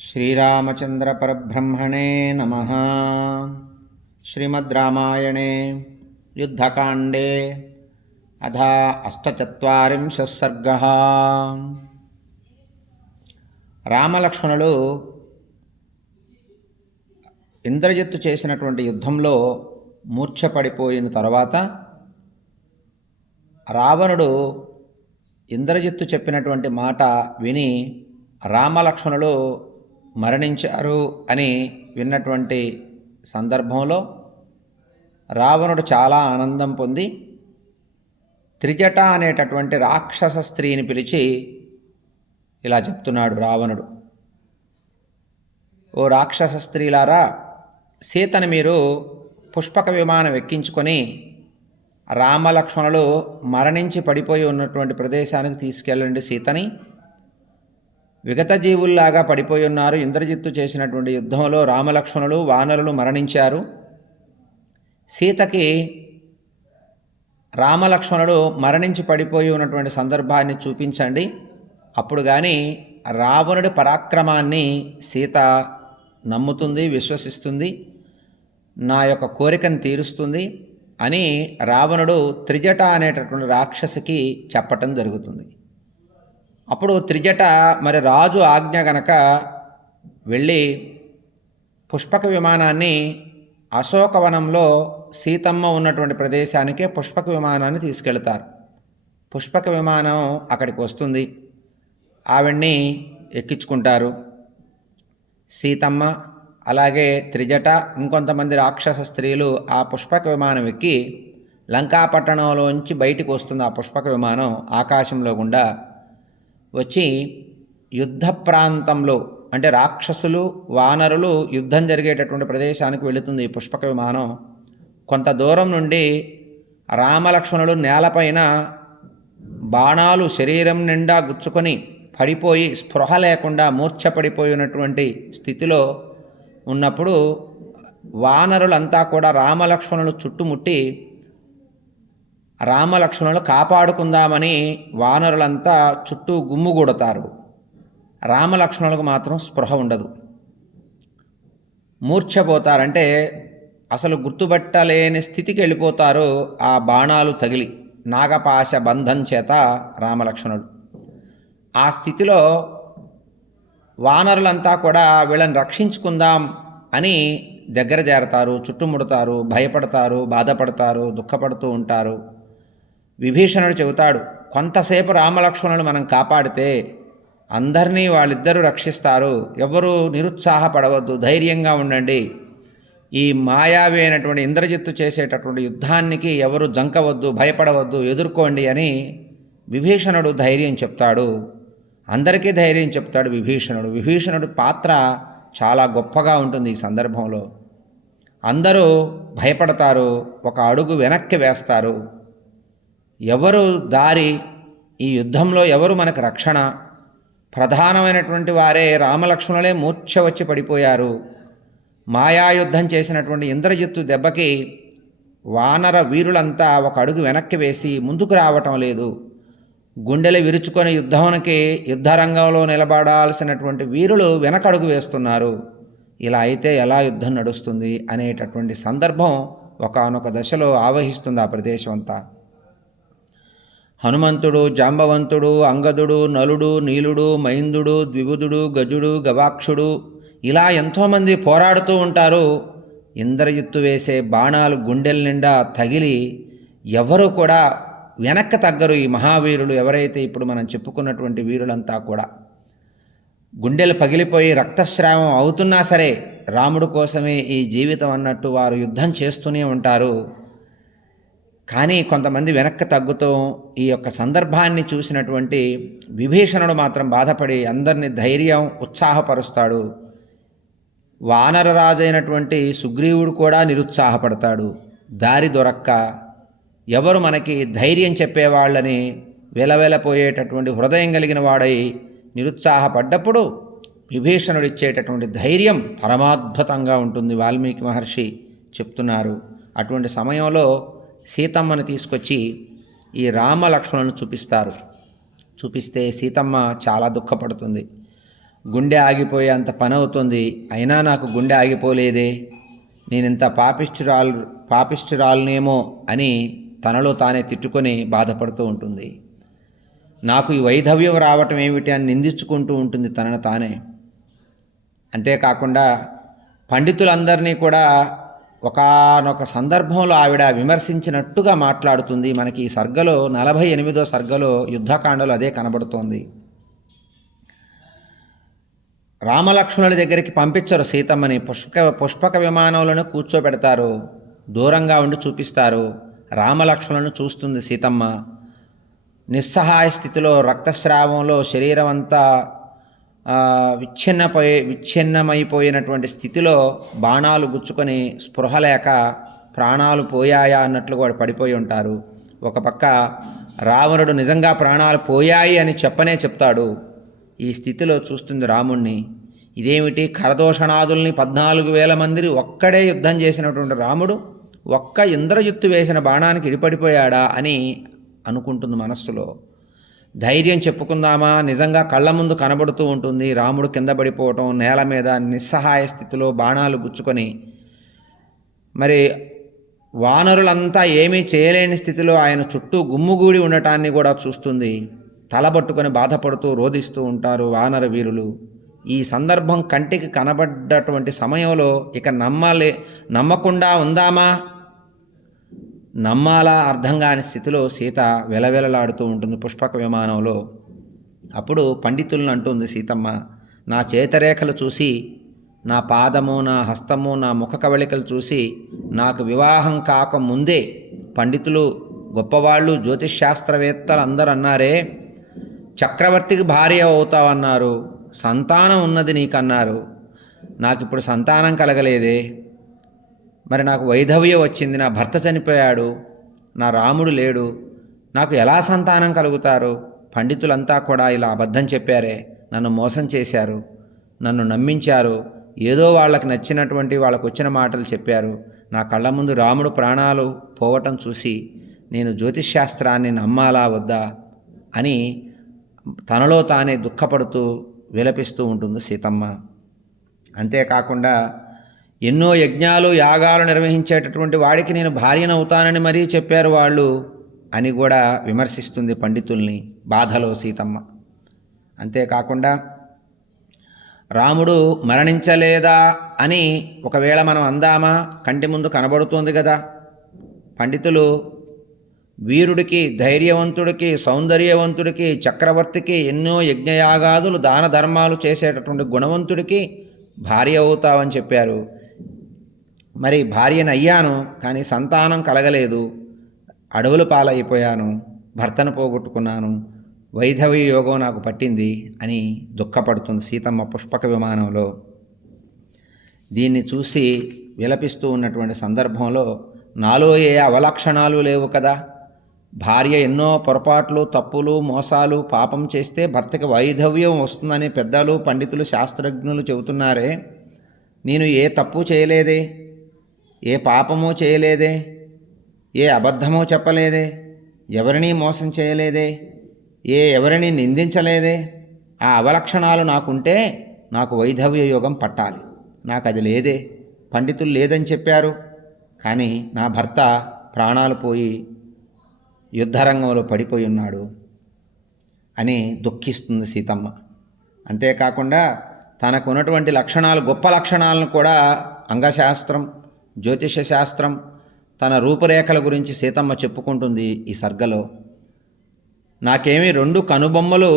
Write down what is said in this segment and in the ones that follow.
श्रीरामचन्द्रपरब्रह्मणे नमः श्रीमद्रामायणे युद्धकाण्डे अधा అష్టచత్వారింశः सर्गः రామలక్ష్మణులు ఇంద్రజిత్తు చేసినటువంటి యుద్ధంలో మూర్ఛపడిపోయిన తర్వాత రావణుడు ఇంద్రజిత్తు చెప్పినటువంటి మాట విని రామలక్ష్మణులు మరణించారు అని విన్నటువంటి సందర్భంలో రావణుడు చాలా ఆనందం పొంది త్రిజట అనేటటువంటి రాక్షస స్త్రీని పిలిచి ఇలా చెప్తున్నాడు రావణుడు. ఓ రాక్షస స్త్రీలారా సీతను మీరు పుష్పక విమానం ఎక్కించుకొని రామలక్ష్మణులు మరణించి పడిపోయి ఉన్నటువంటి ప్రదేశానికి తీసుకెళ్ళండి సీతని. విగత జీవుల్లాగా పడిపోయి ఉన్నారు. ఇంద్రజిత్తు చేసినటువంటి యుద్ధంలో రామలక్ష్మణులు వానరులు మరణించారు. సీతకి రామలక్ష్మణుడు మరణించి పడిపోయి ఉన్నటువంటి సందర్భాన్ని చూపించండి. అప్పుడు కానీ రావణుడి పరాక్రమాన్ని సీత నమ్ముతుంది విశ్వసిస్తుంది నా యొక్క కోరికను తీరుస్తుంది అని రావణుడు త్రిజట అనేటటువంటి రాక్షసికి చెప్పటం జరుగుతుంది. అప్పుడు త్రిజట మరి రాజు ఆజ్ఞ గనక వెళ్ళి పుష్పక విమానాన్ని అశోకవనంలో సీతమ్మ ఉన్నటువంటి ప్రదేశానికే పుష్పక విమానాన్ని తీసుకెళ్తారు. పుష్పక విమానం అక్కడికి వస్తుంది. ఆవిడ్ని ఎక్కించుకుంటారు. సీతమ్మ అలాగే త్రిజట ఇంకొంతమంది రాక్షస స్త్రీలు ఆ పుష్పక విమానం ఎక్కి లంకాపట్టణంలోంచి బయటికి వస్తుంది. ఆ పుష్పక విమానం ఆకాశంలో గుండా వచ్చి యుద్ధ ప్రాంతంలో అంటే రాక్షసులు వానరులు యుద్ధం జరిగేటటువంటి ప్రదేశానికి వెళుతుంది ఈ పుష్పక విమానం. కొంత దూరం నుండి రామలక్ష్మణులు నేలపైన బాణాలు శరీరం నిండా గుచ్చుకొని పడిపోయి స్పృహ లేకుండా మూర్ఛపడిపోయినటువంటి స్థితిలో ఉన్నప్పుడు వానరులంతా కూడా రామలక్ష్మణులు చుట్టుముట్టి రామలక్ష్మణులు కాపాడుకుందామని వానరులంతా చుట్టూ గుమ్ముగూడతారు రామలక్ష్మణులకు మాత్రం స్పృహ ఉండదు. మూర్ఛపోతారంటే అసలు గుర్తుపట్టలేని స్థితికి వెళ్ళిపోతారు ఆ బాణాలు తగిలి నాగపాశ బంధం చేత రామలక్ష్మణుడు. ఆ స్థితిలో వానరులంతా కూడా వీళ్ళని రక్షించుకుందాం అని దగ్గర చేరతారు చుట్టుముడతారు భయపడతారు బాధపడతారు దుఃఖపడుతూ ఉంటారు. విభీషణుడు చెబుతాడు కొంతసేపు రామలక్ష్మణులు మనం కాపాడితే అందరినీ వాళ్ళిద్దరూ రక్షిస్తారు. ఎవరు నిరుత్సాహపడవద్దు ధైర్యంగా ఉండండి. ఈ మాయావి అయినటువంటి ఇంద్రజిత్తు చేసేటటువంటి యుద్ధానికి ఎవరు జంకవద్దు భయపడవద్దు ఎదుర్కోండి అని విభీషణుడు ధైర్యం చెప్తాడు. అందరికీ ధైర్యం చెప్తాడు విభీషణుడు. విభీషణుడు పాత్ర చాలా గొప్పగా ఉంటుంది ఈ సందర్భంలో. అందరూ భయపడతారు ఒక అడుగు వెనక్కి వేస్తారు. ఎవరు దారి ఈ యుద్ధంలో ఎవరు మనకు రక్షణ? ప్రధానమైనటువంటి వారే రామలక్ష్మణులే మూర్ఛ వచ్చి పడిపోయారు. మాయాయుద్ధం చేసినటువంటి ఇంద్రజిత్తు దెబ్బకి వానర వీరులంతా ఒక అడుగు వెనక్కి వేసి ముందుకు రావటం లేదు. గుండెలు విరుచుకొని యుద్ధానికి యుద్ధరంగంలో నిలబడాల్సినటువంటి వీరులు వెనకడుగు వేస్తున్నారు. ఇలా అయితే ఎలా యుద్ధం నడుస్తుంది అనేటటువంటి సందర్భం ఒకనొక దశలో ఆవహిస్తుంది ఆ ప్రదేశం అంతా హనుమంతుడు జాంబవంతుడు అంగదుడు నలుడు నీలుడు మైందుడు ద్విబుధుడు గజుడు గవాక్షుడు ఇలా ఎంతోమంది పోరాడుతూ ఉంటారు. ఇంద్రయుత్తు వేసే బాణాలు గుండెల నిండా తగిలి ఎవరు కూడా వెనక్కి తగ్గరు ఈ మహావీరులు ఎవరైతే ఇప్పుడు మనం చెప్పుకున్నటువంటి వీరులంతా కూడా. గుండెలు పగిలిపోయి రక్తస్రావం అవుతున్నా సరే రాముడు కోసమే ఈ జీవితం అన్నట్టు వారు యుద్ధం చేస్తూనే ఉంటారు. కానీ కొంతమంది వెనక్కి తగ్గుతూ ఈ యొక్క సందర్భాన్ని చూసినటువంటి విభీషణుడు మాత్రం బాధపడి అందరిని ధైర్యం ఉత్సాహపరుస్తాడు. వానరరాజైనటువంటి సుగ్రీవుడు కూడా నిరుత్సాహపడతాడు. దారి దొరక్క ఎవరు మనకి ధైర్యం చెప్పేవాళ్ళని వెలవెలపోయేటటువంటి హృదయం కలిగిన వాడై నిరుత్సాహపడ్డప్పుడు విభీషణుడు ఇచ్చేటటువంటి ధైర్యం పరమాద్భుతంగా ఉంటుంది వాల్మీకి మహర్షి చెప్తున్నారు. అటువంటి సమయంలో సీతమ్మను తీసుకొచ్చి ఈ రామ లక్ష్మణులను చూపిస్తారు. చూపిస్తే సీతమ్మ చాలా దుఃఖపడుతుంది. గుండె ఆగిపోయేంత పని అవుతుంది అయినా నాకు గుండె ఆగిపోలేదే. నేనింత పాపిష్ఠురాలు పాపిష్ఠురాలనేమో అని తనలో తానే తిట్టుకొని బాధపడుతూ ఉంటుంది. నాకు ఈ వైధవ్యం రావటం ఏమిటి అని నిందించుకుంటూ ఉంటుంది తనను తానే. అంతేకాకుండా పండితులందరినీ కూడా ఒకానొక సందర్భంలో ఆవిడ విమర్శించినట్టుగా మాట్లాడుతుంది. మనకి ఈ సర్గలో నలభై ఎనిమిదో సర్గలో యుద్ధకాండలో అదే కనబడుతోంది. రామలక్ష్మణుల దగ్గరికి పంపించరు సీతమ్మని. పుష్పక పుష్పక విమానంలోనే కూర్చోబెడతారు. దూరంగా ఉండి చూపిస్తారు. రామలక్ష్మణులను చూస్తుంది సీతమ్మ. నిస్సహాయ స్థితిలో రక్తస్రావంలో శరీరం అంతా విచ్ఛిన్నపోయి విచ్ఛిన్నమైపోయినటువంటి స్థితిలో బాణాలు గుచ్చుకొని స్పృహ లేక ప్రాణాలు పోయాయా అన్నట్లు కూడా పడిపోయి ఉంటారు. ఒక పక్క రావణుడు నిజంగా ప్రాణాలు పోయాయి అని చెప్పనే చెప్తాడు. ఈ స్థితిలో చూస్తుంది రాముణ్ణి. ఇదేమిటి? కరదోషణాదుల్ని పద్నాలుగు వేల మందిని ఒక్కడే యుద్ధం చేసినటువంటి రాముడు ఒక్క ఇంద్రయుత్తు వేసిన బాణానికి ఇడిపడిపోయాడా అని అనుకుంటుంది మనస్సులో. ధైర్యం చెప్పుకుందామా? నిజంగా కళ్ళ ముందు కనబడుతూ ఉంటుంది. రాముడు కింద పడిపోవటం నేల మీద నిస్సహాయ స్థితిలో బాణాలు గుచ్చుకొని. మరి వానరులంతా ఏమీ చేయలేని స్థితిలో ఆయన చుట్టూ గుమ్ముగూడి ఉండటాన్ని కూడా చూస్తుంది. తలబట్టుకొని బాధపడుతూ రోధిస్తూ ఉంటారు వానర వీరులు. ఈ సందర్భం కంటికి కనబడ్డటువంటి సమయంలో ఇక నమ్మలే నమ్మకుండా ఉందామా? నమ్మాలా అర్థం కాని స్థితిలో సీత వెలవెలలాడుతూ ఉంటుంది పుష్పక విమానంలో. అప్పుడు పండితులను అంటుంది సీతమ్మ నా చేతరేఖలు చూసి నా పాదము నా హస్తము నా ముఖ కవళికలు చూసి నాకు వివాహం కాకముందే పండితులు గొప్పవాళ్ళు జ్యోతిష్శాస్త్రవేత్తలు అందరూ అన్నారే చక్రవర్తికి భార్య అవుతావన్నారు సంతానం ఉన్నది నీకన్నారు. నాకు ఇప్పుడు సంతానం కలగలేదే. మరి నాకు వైధవ్యం వచ్చింది నా భర్త చనిపోయాడు నా రాముడు లేడు నాకు ఎలా సంతానం కలుగుతారు? పండితులంతా కూడా ఇలా అబద్ధం చెప్పారే నన్ను మోసం చేశారు నన్ను నమ్మించారు ఏదో వాళ్ళకి నచ్చినటువంటి వాళ్ళకు వచ్చిన మాటలు చెప్పారు. నా కళ్ళ ముందు రాముడు ప్రాణాలు పోవటం చూసి నేను జ్యోతిష్శాస్త్రాన్ని నమ్మాలా వద్దా అని తనలో తానే దుఃఖపడుతూ విలపిస్తూ ఉంటుంది సీతమ్మ. అంతేకాకుండా ఎన్నో యజ్ఞాలు యాగాలు నిర్వహించేటటువంటి వాడికి నేను భార్యనవుతానని మరీ చెప్పారు వాళ్ళు అని కూడా విమర్శిస్తుంది పండితుల్ని బాధలో సీతమ్మ. అంతేకాకుండా రాముడు మరణించలేదా అని ఒకవేళ మనం అందామా? కంటి ముందు కనబడుతోంది కదా పండితులు వీరుడికి ధైర్యవంతుడికి సౌందర్యవంతుడికి చక్రవర్తికి ఎన్నో యజ్ఞయాగాదులు దాన ధర్మాలు చేసేటటువంటి గుణవంతుడికి భార్య అవుతావని చెప్పారు. మరి భార్యను అయ్యాను కానీ సంతానం కలగలేదు. అడవుల పాలైపోయాను భర్తను పోగొట్టుకున్నాను వైధవి యోగం నాకు పట్టింది అని దుఃఖపడుతుంది సీతమ్మ పుష్పక విమానంలో. దీన్ని చూసి విలపిస్తూ ఉన్నటువంటి సందర్భంలో నాలో ఏ అవలక్షణాలు లేవు కదా? భార్య ఎన్నో పొరపాట్లు తప్పులు మోసాలు పాపం చేస్తే భర్తకి వైధవ్యం వస్తుందని పెద్దలు పండితులు శాస్త్రజ్ఞులు చెబుతున్నారే. నేను ఏ తప్పు చేయలేదే? ఏ పాపము చేయలేదే? ఏ అబద్ధమో చెప్పలేదే? ఎవరినీ మోసం చేయలేదే? ఏ ఎవరిని నిందించలేదే? ఆ అవలక్షణాలు నాకుంటే నాకు వైధవ్య యోగం పట్టాలి. నాకు అది లేదే. పండితులు లేదని చెప్పారు. కానీ నా భర్త ప్రాణాలు పోయి యుద్ధరంగంలో పడిపోయి ఉన్నాడు అని దుఃఖిస్తుంది సీతమ్మ. అంతేకాకుండా తనకు ఉన్నటువంటి లక్షణాలు గొప్ప లక్షణాలను కూడా అంగశాస్త్రం జ్యోతిష శాస్త్రం తన రూపురేఖల గురించి సీతమ్మ చెప్పుకుంటుంది ఈ సర్గలో. నాకేమి రెండు కనుబొమ్మలు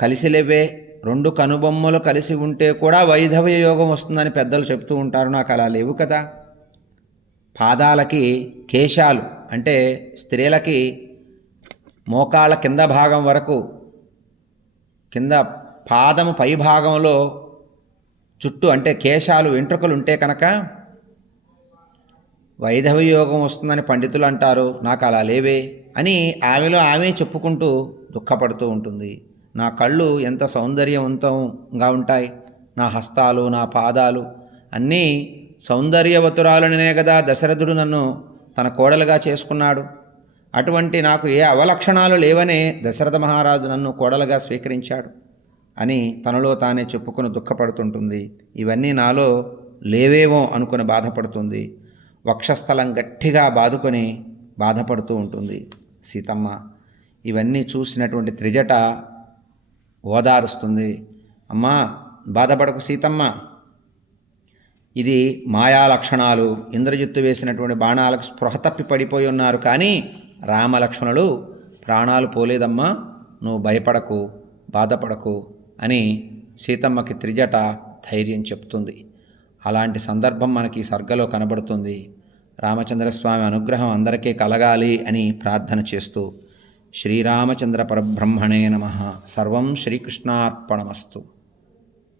కలిసి లేవే రెండు కనుబొమ్మలు కలిసి ఉంటే కూడా వైధవ్య యోగం వస్తుందని పెద్దలు చెప్తూ ఉంటారు. నాకు అలా లేవు కదా. పాదాలకి కేశాలు అంటే స్త్రీలకి మోకాళ్ళ కింద భాగం వరకు కింద పాదము పై భాగంలో చుట్టూ అంటే కేశాలు వెంట్రుకలు ఉంటే కనుక వైధవ్య యోగం వస్తుందని పండితులు అంటారు నాకు అలా లేవే అని ఆమెలో ఆమె చెప్పుకుంటూ దుఃఖపడుతూ ఉంటుంది. నా కళ్ళు ఎంత సౌందర్యవంతంగా ఉంటాయి నా హస్తాలు నా పాదాలు అన్నీ సౌందర్యవతురాలనే కదా దశరథుడు నన్ను తన కోడలుగా చేసుకున్నాడు. అటువంటి నాకు ఏ అవలక్షణాలు లేవనే దశరథ మహారాజు నన్ను కోడలుగా స్వీకరించాడు అని తనలో తానే చెప్పుకుని దుఃఖపడుతుంటుంది. ఇవన్నీ నాలో లేవేమో అనుకుని బాధపడుతుంది. వక్షస్థలం గట్టిగా బాదుకొని బాధపడుతూ ఉంటుంది సీతమ్మ. ఇవన్నీ చూసినటువంటి త్రిజట ఓదారుస్తుంది. అమ్మా బాధపడకు సీతమ్మ. ఇది మాయా లక్షణాలు. ఇంద్రజిత్తు వేసినటువంటి బాణాలకు స్పృహ తప్పి పడిపోయి ఉన్నారు కానీ రామలక్ష్మణులు ప్రాణాలు పోలేదమ్మా నువ్వు భయపడకు బాధపడకు అని సీతమ్మకి త్రిజట ధైర్యం చెప్తుంది. అలాంటి సందర్భం మనకి సర్గలో కనబడుతుంది. రామచంద్రస్వామి అనుగ్రహం అందరికీ కలగాలి అని ప్రార్థన చేస్తూ శ్రీరామచంద్ర పరబ్రహ్మణే నమ. సర్వం శ్రీకృష్ణార్పణమస్తు.